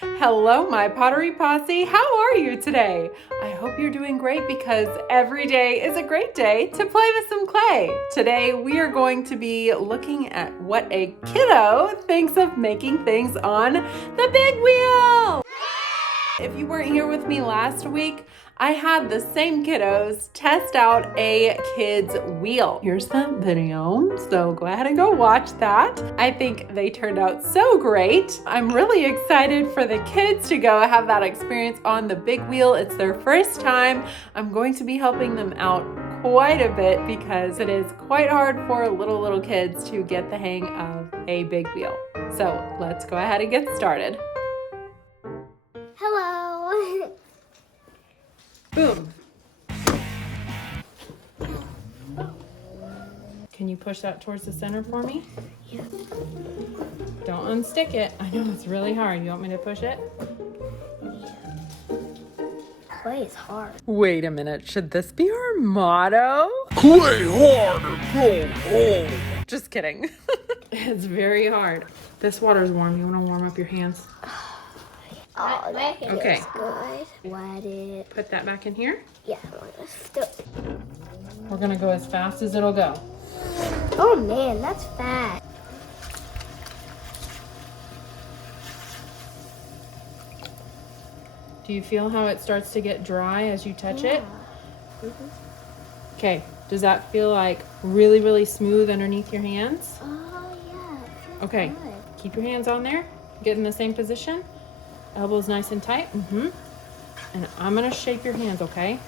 Hello, my pottery posse. How are you today? I hope you're doing great because every day is a great day to play with some clay. Today, we are going to be looking at what a kiddo thinks of making things on the big wheel. If you weren't here with me last week, I had the same kiddos test out a kid's wheel. Here's the video, so go ahead and go watch that. I think they turned out so great. I'm really excited for the kids to go have that experience on the big wheel. It's their first time. I'm going to be helping them out quite a bit because it is quite hard for little kids to get the hang of a big wheel. So let's go ahead and get started. Hello. Boom. Can you push that towards the center for me? Yeah. Don't unstick it. I know it's really hard. You want me to push it? Clay is hard. Wait a minute. Should this be our motto? Play hard or go home. Just kidding. It's very hard. This water's warm. You want to warm up your hands? Oh, that Okay. feels good. Wet it. Put that back in here. Yeah, let's do it. We're going to go as fast as it'll go. Oh man, that's fast. Do you feel how it starts to get dry as you touch it? Okay. Does that feel like really smooth underneath your hands? Oh yeah, it feels Okay. good. Keep your hands on there. Get in the same position. Elbows nice and tight. And I'm going to shape your hands, okay?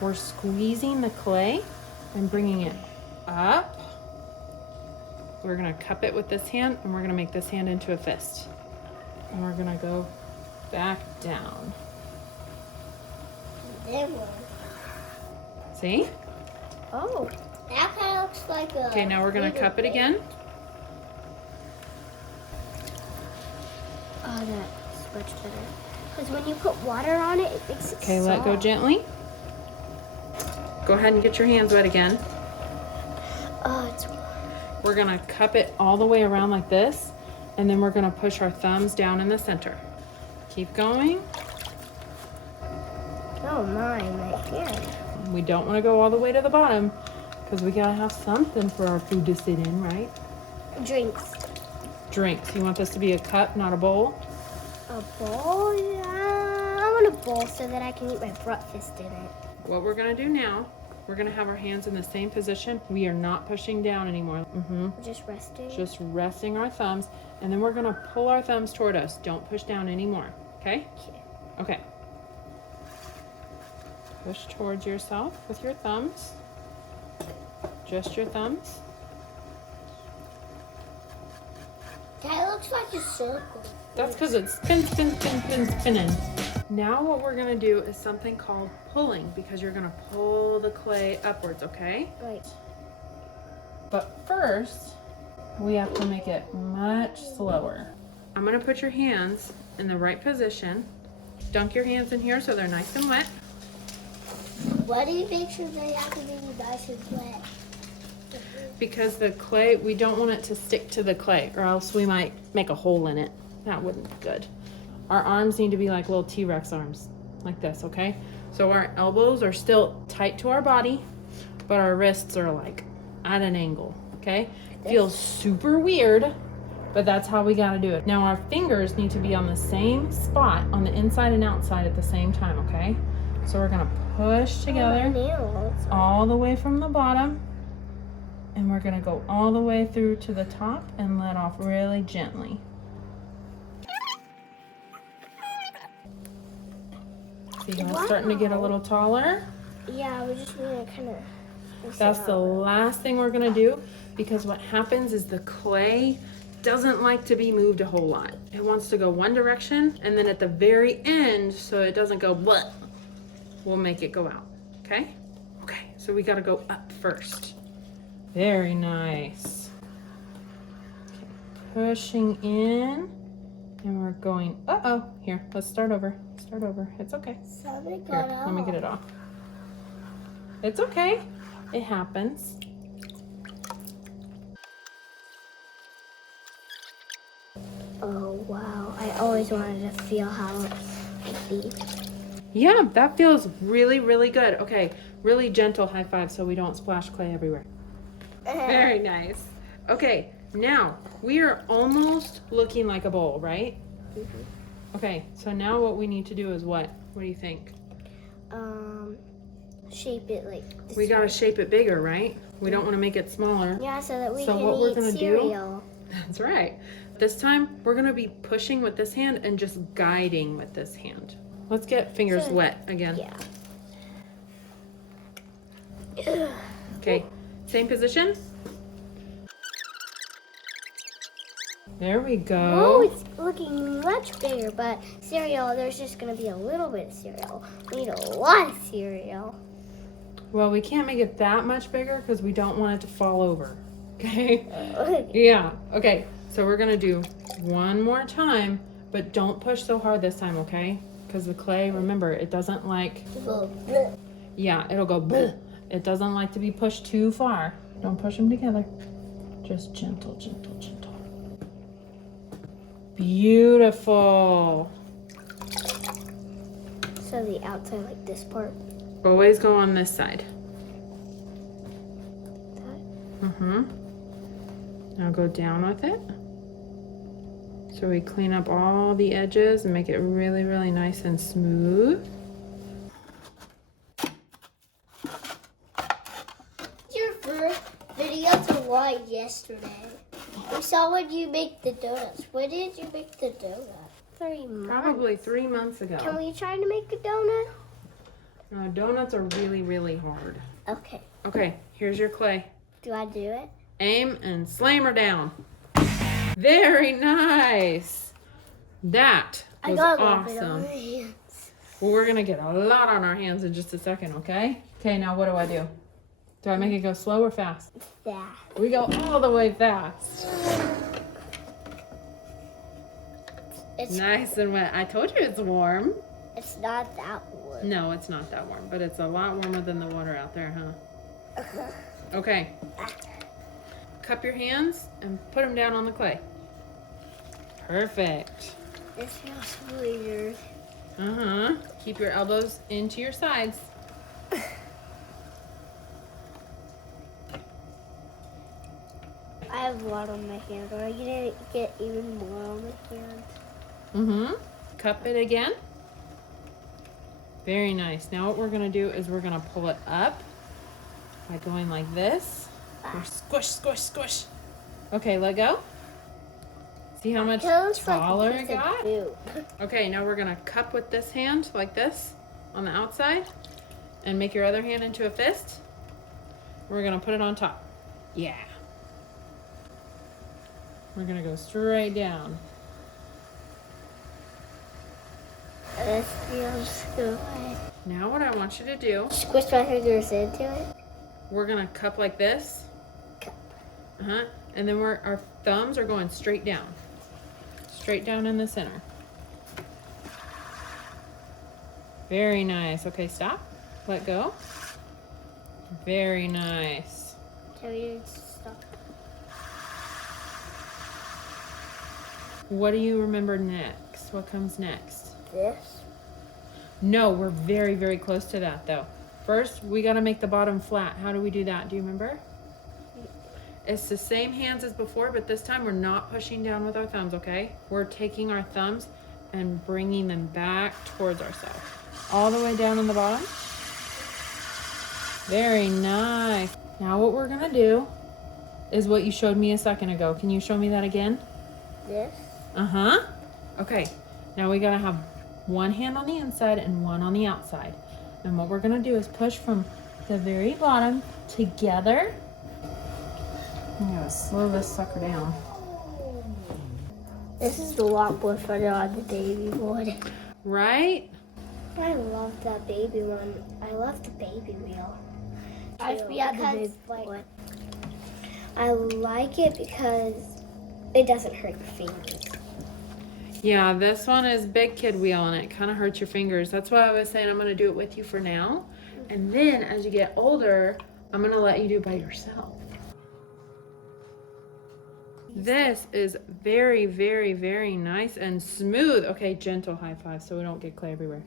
We're squeezing the clay and bringing it up. We're going to cup it with this hand, and we're going to make this hand into a fist. And we're going to go back down. See? Oh, that kind of looks like a... Okay, now we're going to cup it again. Oh, that's much better. Because when you put water on it, it makes it Okay, soft. let go gently. Go ahead and get your hands wet again. Oh, it's warm. We're gonna cup it all the way around like this, and then we're gonna push our thumbs down in the center. Keep going. Oh my hand. We don't wanna go all the way to the bottom because we gotta have something for our food to sit in, right? Drinks. Drinks. You want this to be a cup, not a bowl? A bowl? Yeah. I want a bowl so that I can eat my breakfast in it. What we're gonna do now, we're gonna have our hands in the same position. We are not pushing down anymore. Just resting? Just resting our thumbs, and then we're gonna pull our thumbs toward us. Don't push down anymore, okay? Okay. Push towards yourself with your thumbs. Just your thumbs. That looks like a circle. That's because it's spinning. Now what we're gonna do is something called pulling, because you're gonna pull the clay upwards, okay? Right. But first, we have to make it much slower. I'm gonna put your hands in the right position. Dunk your hands in here so they're nice and wet. Why do you make sure they have to be nice and wet? Because the clay, we don't want it to stick to the clay, or else we might make a hole in it. That wouldn't be good. Our arms need to be like little T-Rex arms, like this, okay? So our elbows are still tight to our body, but our wrists are like at an angle, okay? Feels super weird, but that's how we gotta do it. Now our fingers need to be on the same spot on the inside and outside at the same time, okay? So we're gonna push together all the way from the bottom, and we're gonna go all the way through to the top and let off really gently. See how it's starting to get a little taller? Yeah, we're just gonna kind of... That's the last thing we're gonna do, because what happens is the clay doesn't like to be moved a whole lot. It wants to go one direction, and then at the very end, so it doesn't go bleh, we'll make it go out, okay? Okay, so we gotta go up first. Very nice. Okay, pushing in, and we're going, uh-oh, here, let's start over. Start over, it's okay. Somebody Here, got out. let me get it off. It's okay, it happens. Oh wow, I always wanted to feel how it would be. Yeah, that feels really, really good. Okay, really gentle high five so we don't splash clay everywhere. Very nice. Okay, now we are almost looking like a bowl, right? Okay, so now what we need to do is what? What do you think? Shape it like this We gotta way. shape it bigger, right? We don't want to make it smaller. Yeah, so that we So can what we're eat gonna do- cereal. That's right. This time we're gonna be pushing with this hand and just guiding with this hand. Let's get fingers So- wet again. Yeah. Okay, same position. There we Oh, go. it's looking much bigger, but cereal, there's just gonna be a little bit of cereal. We need a lot of cereal. Well, we can't make it that much bigger because we don't want it to fall over. Okay? Yeah. Okay, so we're gonna do one more time, but don't push so hard this time, okay? Because the clay, remember, it doesn't like, yeah, it'll go bleh. It doesn't like to be pushed too far. Don't push them together. Just gentle, gentle, gentle. Beautiful. So the outside, like this part. Always go on this side. Now go down with it. So we clean up all the edges and make it really, really nice and smooth. Your first video to watch yesterday. We saw when you make the donuts. When did you make the donut? 3 months. Probably 3 months ago. Can we try to make a donut? Donuts are really, really hard. Okay. Okay, here's your clay. Do I do it? Aim and slam her down. Very nice. That was awesome. Well, we're gonna get a lot on our hands in just a second, okay? Okay, now what do I do? Do I make it go slow or fast? Yeah. We go all the way fast. It's Nice and wet. I told you it's warm. It's not that warm. No, it's not that warm, but it's a lot warmer than the water out there, huh? Okay. Cup your hands and put them down on the clay. Perfect. This feels weird. Uh-huh. Keep your elbows into your sides. I have a lot on my hands. Are you gonna get even more on my hands? Mm-hmm. Cup it again. Very nice. Now what we're gonna do is we're gonna pull it up by going like this. Or squish, squish, squish. Okay, let go. See how much taller it got? Okay, now we're gonna cup with this hand like this on the outside and make your other hand into a fist. We're gonna put it on top. Yeah. We're gonna go straight down. This feels good. Now what I want you to do, Squish my fingers into it. we're gonna cup like this. Uh-huh. And then our thumbs are going straight down. Straight down in the center. Very nice. Okay, stop. Let go. Very nice. Tell you to stop. What do you remember next? What comes next? This. No, we're very, very close to that though. First, we gotta make the bottom flat. How do we do that? Do you remember? It's the same hands as before, but this time we're not pushing down with our thumbs, okay? We're taking our thumbs and bringing them back towards ourselves. All the way down on the bottom. Very nice. Now what we're gonna do is what you showed me a second ago. Can you show me that again? This. Uh-huh. Okay, now we gotta have one hand on the inside and one on the outside. And what we're gonna do is push from the very bottom together. I'm gonna slow this sucker down. This is a lot more fun on the baby one. Right? I love that baby one. I love the baby wheel. I like it because it doesn't hurt your fingers. Yeah, this one is big kid wheel and it kind of hurts your fingers. That's why I was saying I'm gonna do it with you for now. And then as you get older, I'm gonna let you do it by yourself. This is very, very, very nice and smooth. Okay, gentle high five so we don't get clay everywhere.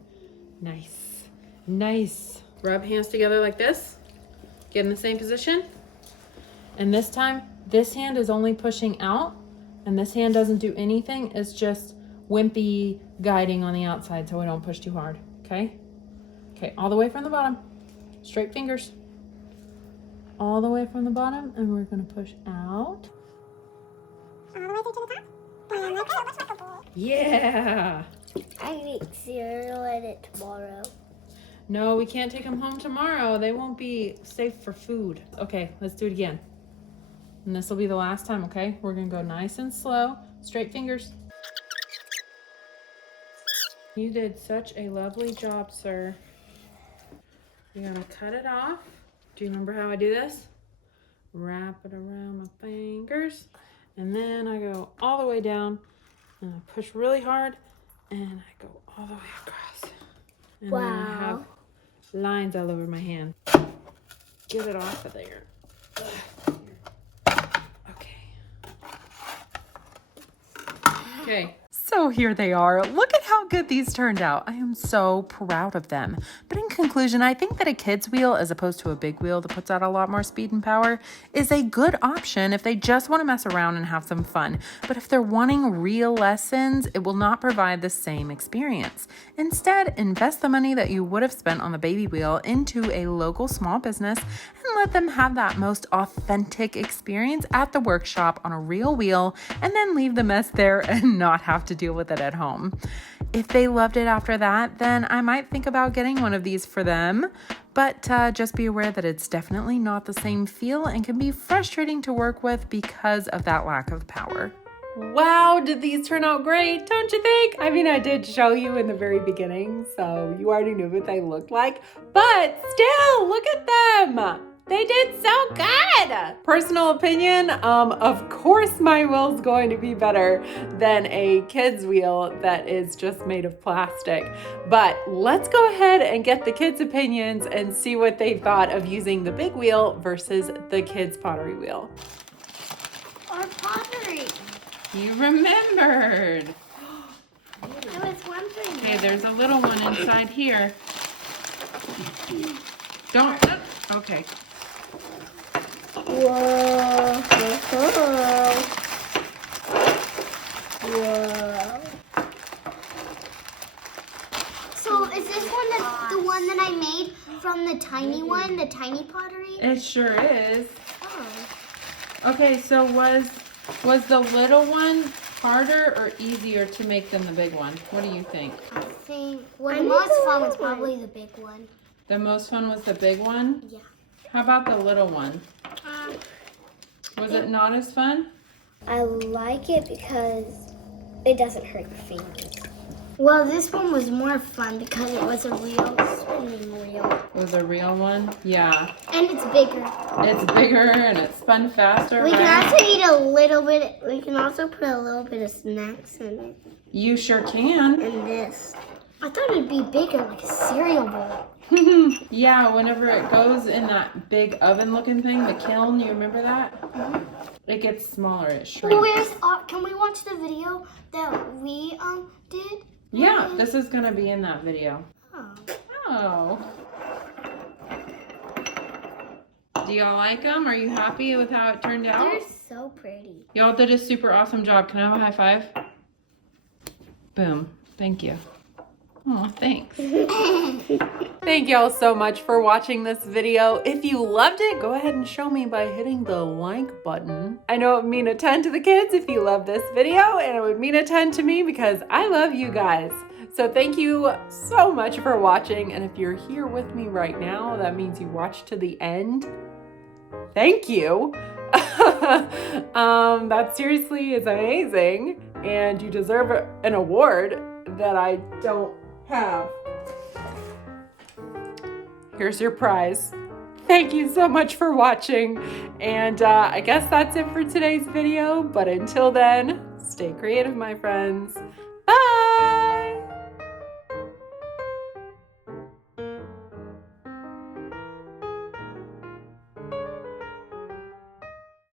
Nice. Nice. Rub hands together like this. Get in the same position. And this time, this hand is only pushing out, and this hand doesn't do anything. It's just wimpy guiding on the outside so we don't push too hard, okay? Okay, all the way from the bottom. Straight fingers. All the way from the bottom, and we're gonna push out. Yeah. I make cereal in it tomorrow. No, we can't take them home tomorrow. They won't be safe for food. Okay, let's do it again. And this will be the last time, okay? We're gonna go nice and slow. Straight fingers. You did such a lovely job, sir. You're gonna cut it off. Do you remember how I do this? Wrap it around my fingers. And then I go all the way down. And I push really hard. And I go all the way across. And then I have lines all over my hand. Get it off of there. Okay. So here they are. Look at how good these turned out. I am so proud of them. But in conclusion, I think that a kid's wheel, as opposed to a big wheel that puts out a lot more speed and power, is a good option if they just want to mess around and have some fun. But if they're wanting real lessons, it will not provide the same experience. Instead, invest the money that you would have spent on the baby wheel into a local small business and let them have that most authentic experience at the workshop on a real wheel, and then leave the mess there and not have to deal with it at home. If they loved it after that, then I might think about getting one of these for them, but just be aware that it's definitely not the same feel and can be frustrating to work with because of that lack of power. Wow, did these turn out great, don't you think? I mean, I did show you in the very beginning, so you already knew what they looked like, but still, look at them. They did so good. Personal opinion, of course my wheel's going to be better than a kid's wheel that is just made of plastic. But let's go ahead and get the kids' opinions and see what they thought of using the big wheel versus the kids' pottery wheel. Or pottery. You remembered. I was wondering. Okay, there's a little one inside here. Don't, okay. Whoa. Whoa. So is this one the one that I made from the tiny one, the tiny pottery? It sure is. Oh. Okay, so was the little one harder or easier to make than the big one? What do you think? I think the most fun was probably the big one. The most fun was the big one? Yeah. How about the little one? Was it not as fun? I like it because it doesn't hurt your fingers. Well, this one was more fun because it was a real spinning wheel. It was a real one? Yeah. And it's bigger. It's bigger and it spun faster, We right? can also eat a little bit. We can also put a little bit of snacks in it. You sure can. And this. I thought it'd be bigger, like a cereal bowl. Yeah, whenever it goes in that big oven looking thing, the kiln, you remember that? Mm-hmm. It gets smaller, it shrinks. Where's can we watch the video that we did? Yeah, this is gonna be in that video. Oh. Oh. Do y'all like them? Are you happy with how it turned out? They're so pretty. Y'all did a super awesome job. Can I have a high five? Boom. Thank you. Oh, thanks. Thank y'all so much for watching this video. If you loved it, go ahead and show me by hitting the like button. I know it would mean a ton to the kids if you love this video, and it would mean a ton to me because I love you guys. So thank you so much for watching, and if you're here with me right now, that means you watched to the end. Thank you. That seriously is amazing, and you deserve an award that I don't have. Here's your prize. Thank you so much for watching, and I guess that's it for today's video, but until then, stay creative, my friends. Bye!